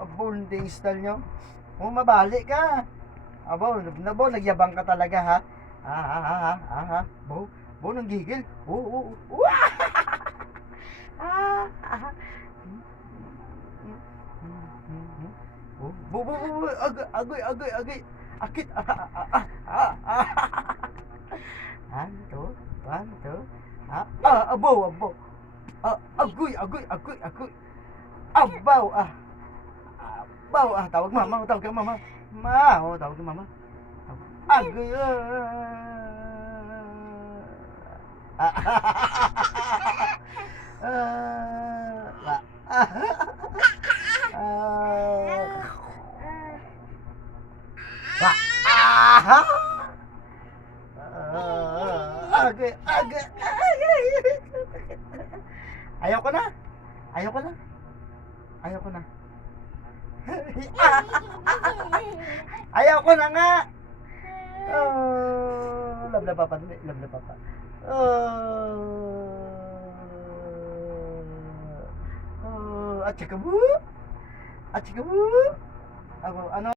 abo, hindi yung style nyo. Mabali ka. Abo, nabo, nagyabang ka talaga ha. Bo, nang gigil. Agoy. Akit. One, two. Abo. Agoy. Abaw, tawag mama, tawag ka mama. Tawag ka mama. Agoy. Agoy. Ayoko na. Ayoko na nga. Love na papa. At saka bu. Ano?